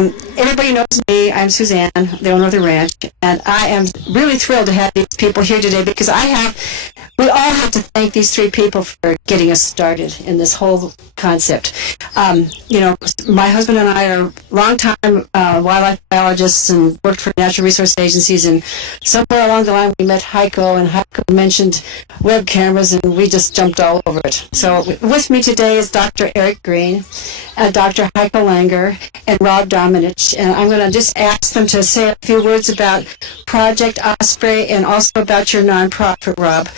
everybody knows me. I'm Suzanne, the owner of the ranch, and I am really thrilled to have these people here today because we all have to thank these three people for getting us started in this whole concept. My husband and I are longtime wildlife biologists and worked for natural resource agencies, and somewhere along the line we met Heiko, and Heiko mentioned web cameras, and we just jumped all over it. So with me today is Dr. Greene, Dr. Heiko Langer, and Rob Dominich, and I'm going to just ask them to say a few words about Project Osprey and also about your nonprofit, Rob,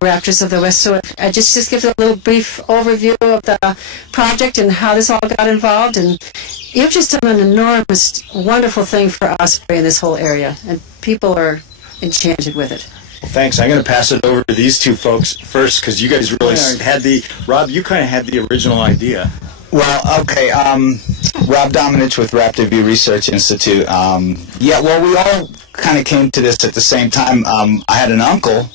Raptors of the West. So just give a little brief overview of the project and how this all got involved. And you've just done an enormous, wonderful thing for Osprey in this whole area, and people are enchanted with it. Well, thanks. I'm going to pass it over to these two folks first because you guys really had Rob, you kind of had the original idea. Well, okay. Rob Dominich with Raptor View Research Institute. We all kind of came to this at the same time. I had an uncle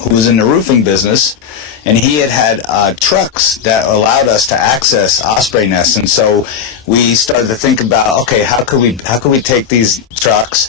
who was in the roofing business, and he had trucks that allowed us to access osprey nests. And so we started to think about, okay, how could we take these trucks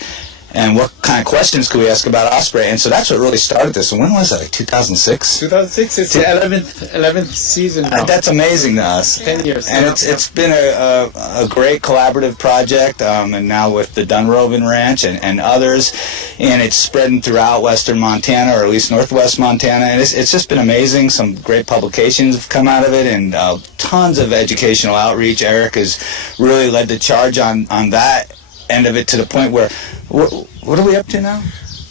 and what kind of questions could we ask about osprey? And so that's what really started this. And when was it, like 2006? 2006, it's the 11th season now. That's amazing to us. 10 years. And it's been a great collaborative project, and now with the Dunrovin Ranch and others, and it's spreading throughout western Montana, or at least northwest Montana, and it's just been amazing. Some great publications have come out of it, and tons of educational outreach. Eric has really led the charge on that end of it to the point where, what are we up to now?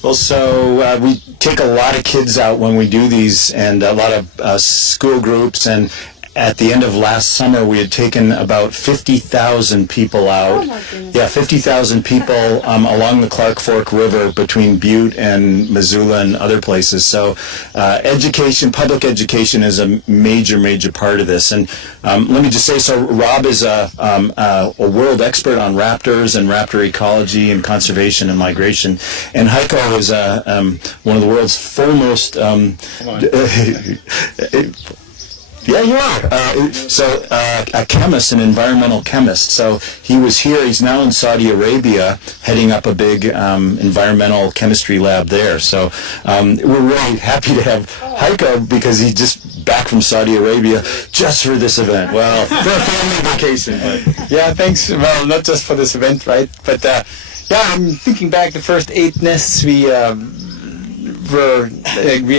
Well, so we take a lot of kids out when we do these, and a lot of school groups, and at the end of last summer we had taken about 50,000 people out. Oh my goodness. Yeah, 50,000 people along the Clark Fork River between Butte and Missoula and other places. So public education is a major part of this. And let me just say, so Rob is a world expert on raptors and raptor ecology and conservation and migration. And Heiko is one of the world's foremost yeah, you are. A chemist, an environmental chemist. So he was here. He's now in Saudi Arabia, heading up a big environmental chemistry lab there. So we're really happy to have Heiko because he's just back from Saudi Arabia just for this event. Well, for a family vacation. But. Yeah, thanks. Well, not just for this event, right? But I'm thinking back the first 8 nests we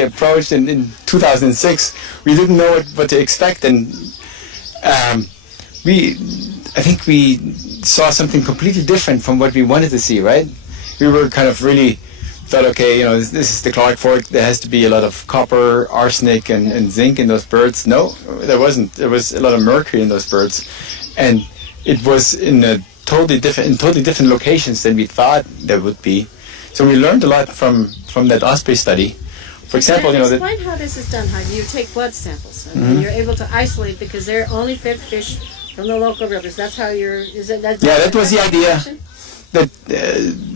approached in 2006. We didn't know what to expect, and I think we saw something completely different from what we wanted to see, right? We were kind of really thought, okay, this is the Clark Fork, there has to be a lot of copper, arsenic, and zinc in those birds. No, there wasn't. There was a lot of mercury in those birds, and it was in totally different locations than we thought there would be. So we learned a lot from that osprey study. For example, explain how this is done. How you take blood samples and you're able to isolate because they're only fed fish from the local rivers. That's how that was the idea. That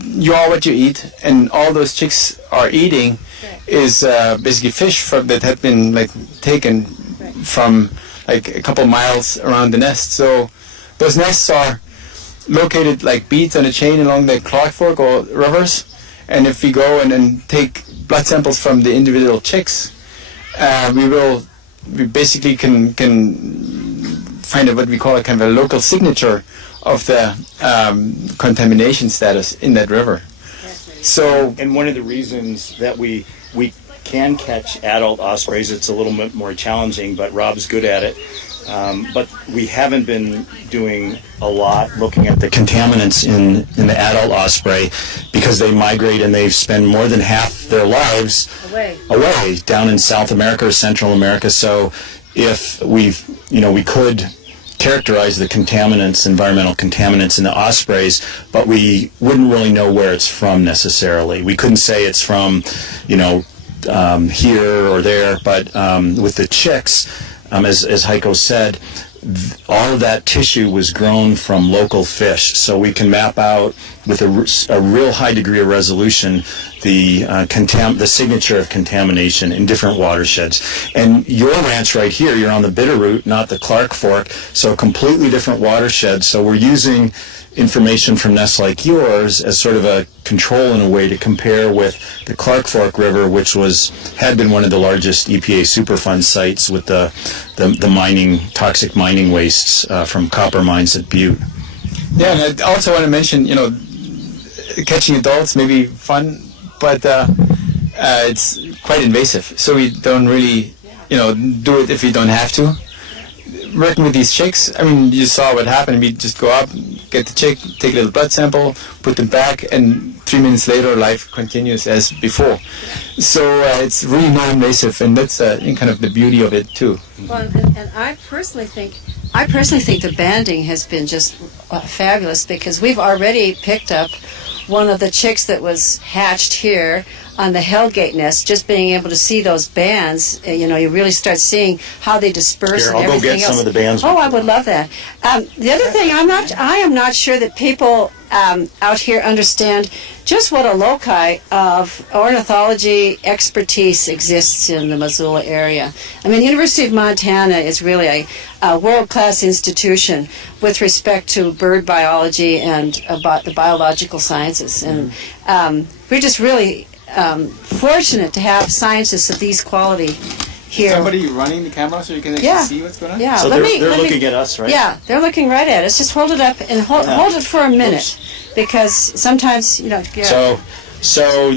you are what you eat, and all those chicks are eating is basically fish that had been taken from a couple miles around the nest. So those nests are located like beads on a chain along the Clark Fork or rivers. And if we go and take blood samples from the individual chicks, we basically can find out what we call a kind of a local signature of the contamination status in that river. So, and one of the reasons that we can catch adult ospreys, it's a little bit more challenging, but Rob's good at it. But we haven't been doing a lot looking at the contaminants in the adult osprey because they migrate and they spend more than half their lives away down in South America or Central America. So if we could characterize the contaminants, environmental contaminants in the ospreys, but we wouldn't really know where it's from necessarily. We couldn't say it's from, here or there, but with the chicks, as Heiko said, all of that tissue was grown from local fish, so we can map out with a real high degree of resolution the signature of contamination in different watersheds. And your ranch right here, you're on the Bitterroot, not the Clark Fork, so a completely different watershed. So we're using information from nests like yours as sort of a control in a way to compare with the Clark Fork River, which had been one of the largest EPA Superfund sites with the toxic mining wastes from copper mines at Butte. Yeah, and I also want to mention, catching adults may be fun, but it's quite invasive. So we don't really, do it if we don't have to. Working with these chicks, you saw what happened. We just go up, get the chick, take a little blood sample, put them back, and 3 minutes later, life continues as before. So it's really non-invasive, and that's kind of the beauty of it too. Well, and I personally think the banding has been just fabulous, because we've already picked up one of the chicks that was hatched here on the Hellgate nest. Just being able to see those bands, you really start seeing how they disperse. Here, and I'll go everything get else. some of the bands. Oh, I would love that. The other thing, I am not sure that people out here understand just what a loci of ornithology expertise exists in the Missoula area. The University of Montana is really a world-class institution with respect to bird biology and about the biological sciences. And we're just really fortunate to have scientists of these quality here. Somebody running the camera so you can actually see what's going on? Yeah. So they're looking at us, right? Yeah, they're looking right at us. Just hold it up and hold it for a minute, because sometimes, So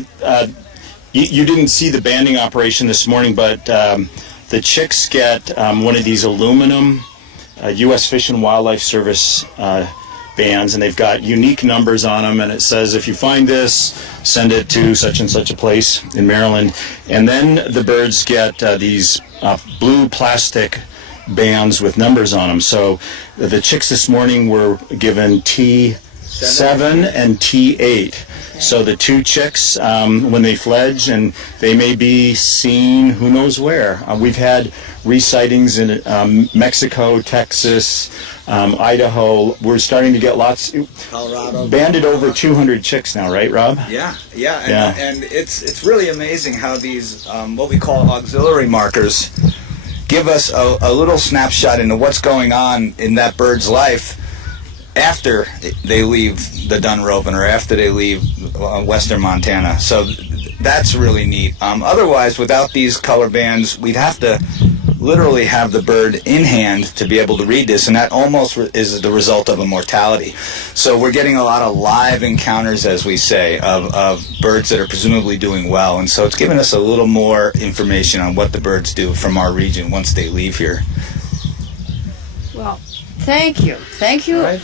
you didn't see the banding operation this morning, but the chicks get one of these aluminum U.S. Fish and Wildlife Service bands, and they've got unique numbers on them, and it says, if you find this, send it to such and such a place in Maryland. And then the birds get these blue plastic bands with numbers on them. So the chicks this morning were given T7 and T8. So the two chicks, when they fledge, and they may be seen who knows where. We've had re-sightings in Mexico, Texas, Idaho. We're starting to get lots. Colorado. Banded over 200 chicks now, right, Rob? Yeah. And it's really amazing how these, what we call auxiliary markers, give us a little snapshot into what's going on in that bird's life after they leave the Dunrovin, or after they leave western Montana. So that's really neat. Otherwise, without these color bands, we'd have to literally have the bird in hand to be able to read this, and that almost is the result of a mortality. So we're getting a lot of live encounters, as we say, of birds that are presumably doing well, and so it's giving us a little more information on what the birds do from our region once they leave here. Well, thank you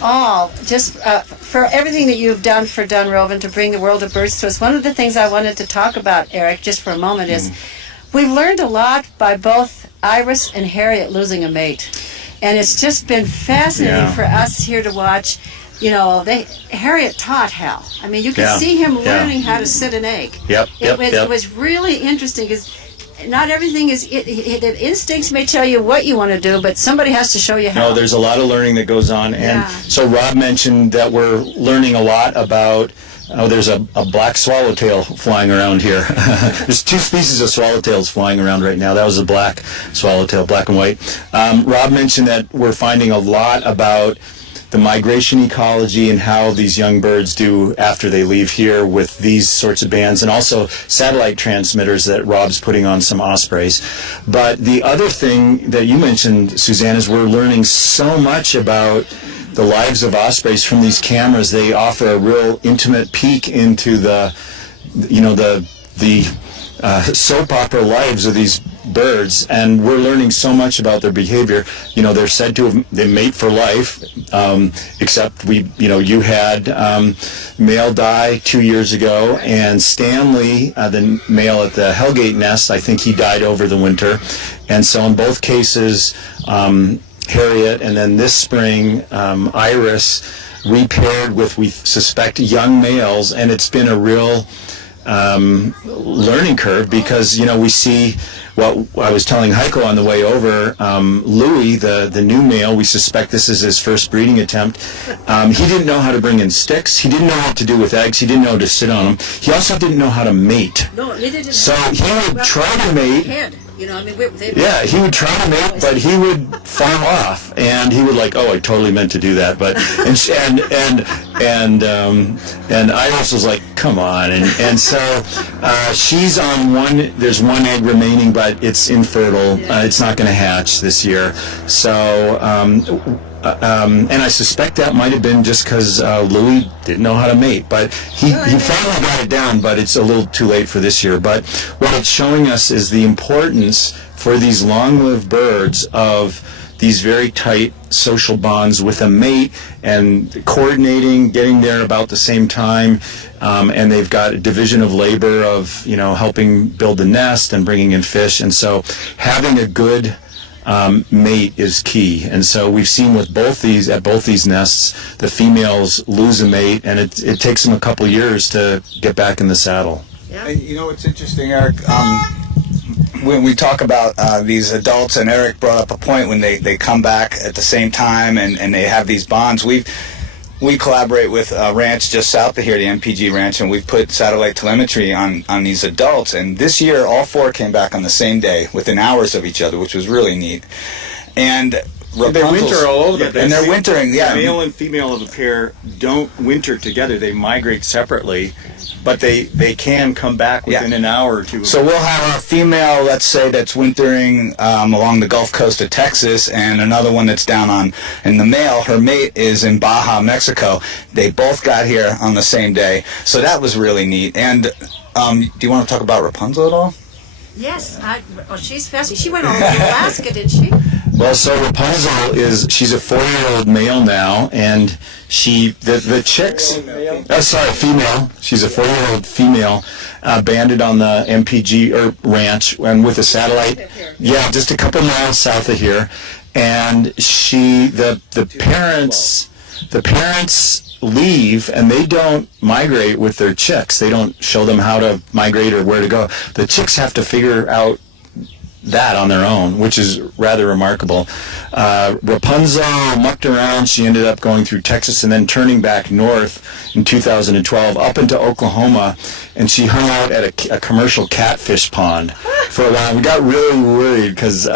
all, just for everything that you've done for Dunrovin to bring the world of birds to us. One of the things I wanted to talk about, Eric, just for a moment, is we've learned a lot by both Iris and Harriet losing a mate, and it's just been fascinating for us here to watch. Harriet taught Hal. You could see him learning how to sit an egg. It was really interesting, because not everything is. The instincts may tell you what you want to do, but somebody has to show you how. No, there's a lot of learning that goes on, and so Rob mentioned that we're learning a lot about. There's a black swallowtail flying around here. There's two species of swallowtails flying around right now. That was a black swallowtail, black and white. Rob mentioned that we're finding a lot about the migration ecology and how these young birds do after they leave here with these sorts of bands, and also satellite transmitters that Rob's putting on some ospreys. But the other thing that you mentioned, Suzanne, is we're learning so much about the lives of ospreys from these cameras. They offer a real intimate peek into the soap opera lives of these birds, and we're learning so much about their behavior. They're said to they mate for life, except you had male die 2 years ago, and Stanley, the male at the Hellgate nest, I think he died over the winter. And so in both cases, Harriet, and then this spring, Iris, repaired with, we suspect, young males, and it's been a real learning curve, because we see what I was telling Heiko on the way over. Louis, the new male, we suspect this is his first breeding attempt. He didn't know how to bring in sticks. He didn't know what to do with eggs. He didn't know how to sit on them. He also didn't know how to mate. No, neither did so he would try to mate. You know, I mean, Yeah, he would try to mate, but he would farm off, and he would like, oh, I totally meant to do that, but and Iris was like, come on, and so she's on one. There's one egg remaining, but it's infertile. It's not going to hatch this year. So. And I suspect that might have been just because Louis didn't know how to mate, but he finally got it down, but it's a little too late for this year. But what it's showing us is the importance for these long-lived birds of these very tight social bonds with a mate and coordinating, getting there about the same time, and they've got a division of labor of, helping build the nest and bringing in fish, and so having a good mate is key, and so we've seen with both these nests, the females lose a mate, and it takes them a couple years to get back in the saddle. Yeah. And it's interesting, Eric. When we talk about these adults, and Eric brought up a point when they come back at the same time and they have these bonds. We collaborate with a ranch just south of here, the MPG Ranch, and we've put satellite telemetry on these adults. And this year, all four came back on the same day, within hours of each other, which was really neat. And they winter all over the place. And they're wintering, yeah. The male and female of the pair don't winter together. They migrate separately, but they can come back within an hour or two. So we'll have a female, let's say, that's wintering along the Gulf Coast of Texas, and another one that's down and the male, her mate, is in Baja, Mexico. They both got here on the same day. So that was really neat. And do you want to talk about Rapunzel at all? Yes. She's fascinating. She went all over Alaska, didn't she? Well, so Rapunzel she's a 4-year-old male now, and the chicks, female. She's a 4-year-old female, banded on the MPG ranch, and with a satellite, just a couple miles south of here, and the parents leave, and they don't migrate with their chicks. They don't show them how to migrate or where to go. The chicks have to figure out that on their own, which is rather remarkable. Rapunzel mucked around. She ended up going through Texas and then turning back north in 2012 up into Oklahoma, and she hung out at a commercial catfish pond for a while. We got really worried because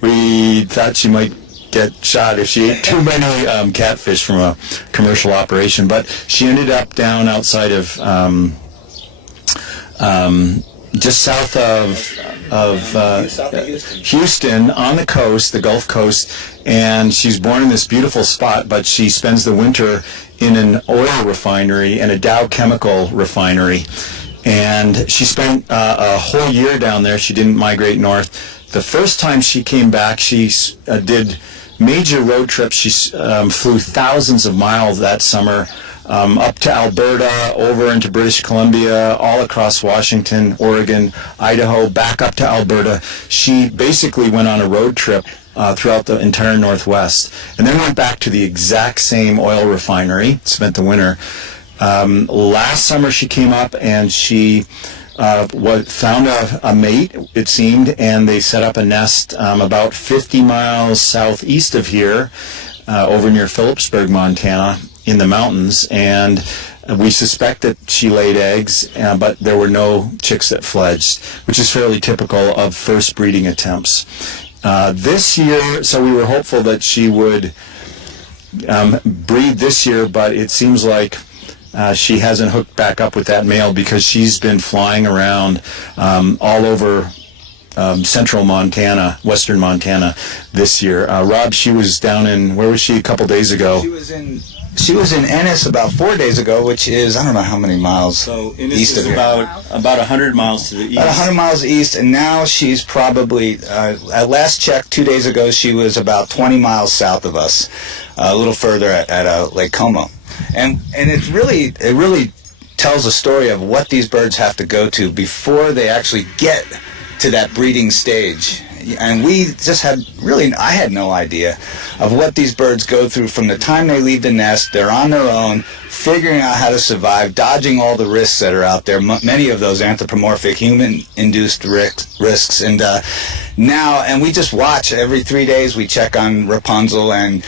we thought she might get shot if she ate too many catfish from a commercial operation, but she ended up down outside of just south of Houston, on the coast, the Gulf Coast, and she's born in this beautiful spot, but she spends the winter in an oil refinery and a Dow chemical refinery, and she spent a whole year down there. She didn't migrate north. The first time she came back, she did major road trips. She flew thousands of miles that summer, up to Alberta, over into British Columbia, all across Washington, Oregon, Idaho, back up to Alberta. She basically went on a road trip throughout the entire Northwest, and then went back to the exact same oil refinery, spent the winter. Last summer she came up, and she found a mate, it seemed, and they set up a nest about 50 miles southeast of here, over near Phillipsburg, Montana, in the mountains, and we suspect that she laid eggs, but there were no chicks that fledged, which is fairly typical of first breeding attempts. This year, so we were hopeful that she would breed this year, but it seems like she hasn't hooked back up with that male because she's been flying around all over central Montana, western Montana this year. Rob, she was down in, where was she a couple days ago? She was in Ennis about 4 days ago, which is, I don't know how many miles so east of here. About 100 miles to the east. About 100 miles east, and now she's probably, at last check 2 days ago, she was about 20 miles south of us, a little further at Lake Como. And it really tells a story of what these birds have to go to before they actually get to that breeding stage. And we just I had no idea of what these birds go through from the time they leave the nest. They're on their own, figuring out how to survive, dodging all the risks that are out there, many of those anthropomorphic human-induced risks. And and we just watch. Every 3 days we check on Rapunzel and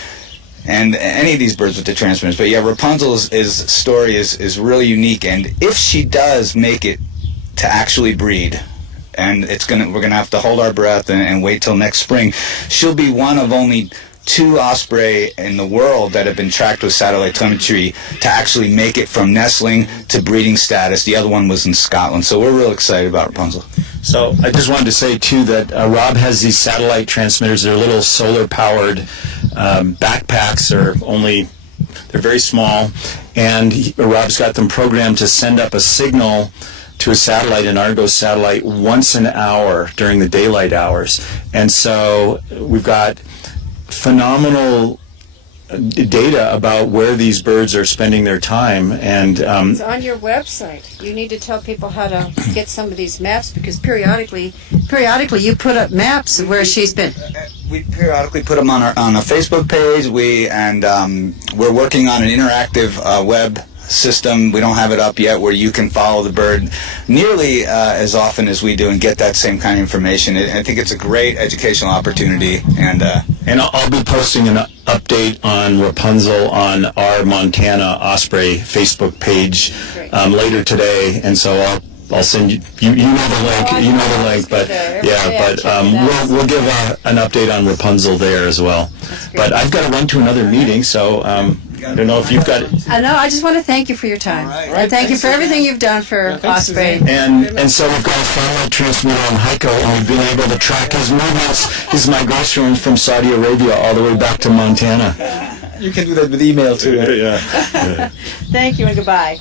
any of these birds with the transmitters. But yeah, Rapunzel's story is really unique. And if she does make it to actually breed, and we're gonna have to hold our breath and wait till next spring. She'll be one of only 2 osprey in the world that have been tracked with satellite telemetry to actually make it from nestling to breeding status. The other one was in Scotland, so we're real excited about Rapunzel. So I just wanted to say, too, that Rob has these satellite transmitters. They're little solar-powered backpacks. They're very small, and Rob's got them programmed to send up a signal to a satellite, an Argos satellite, once an hour during the daylight hours. And so we've got phenomenal data about where these birds are spending their time, and It's on your website. You need to tell people how to get some of these maps, because periodically you put up maps of where she's been. We periodically put them on a Facebook page. We're working on an interactive web system. We don't have it up yet, where you can follow the bird nearly as often as we do and get that same kind of information. I think it's a great educational opportunity, and I'll be posting an update on Rapunzel on our Montana Osprey Facebook page later today, and so I'll send you. You know the link. You know the link, but we'll give an update on Rapunzel there as well. But I've got to run to another meeting, so I don't know if you've got it. I know. I just want to thank you for your time. And thank you for everything you've done for Osprey. And so we've got a satellite transmitter on Heiko, and we've been able to track his movements, his migration from Saudi Arabia all the way back to Montana. You can do that with email too. Yeah. Thank you and goodbye.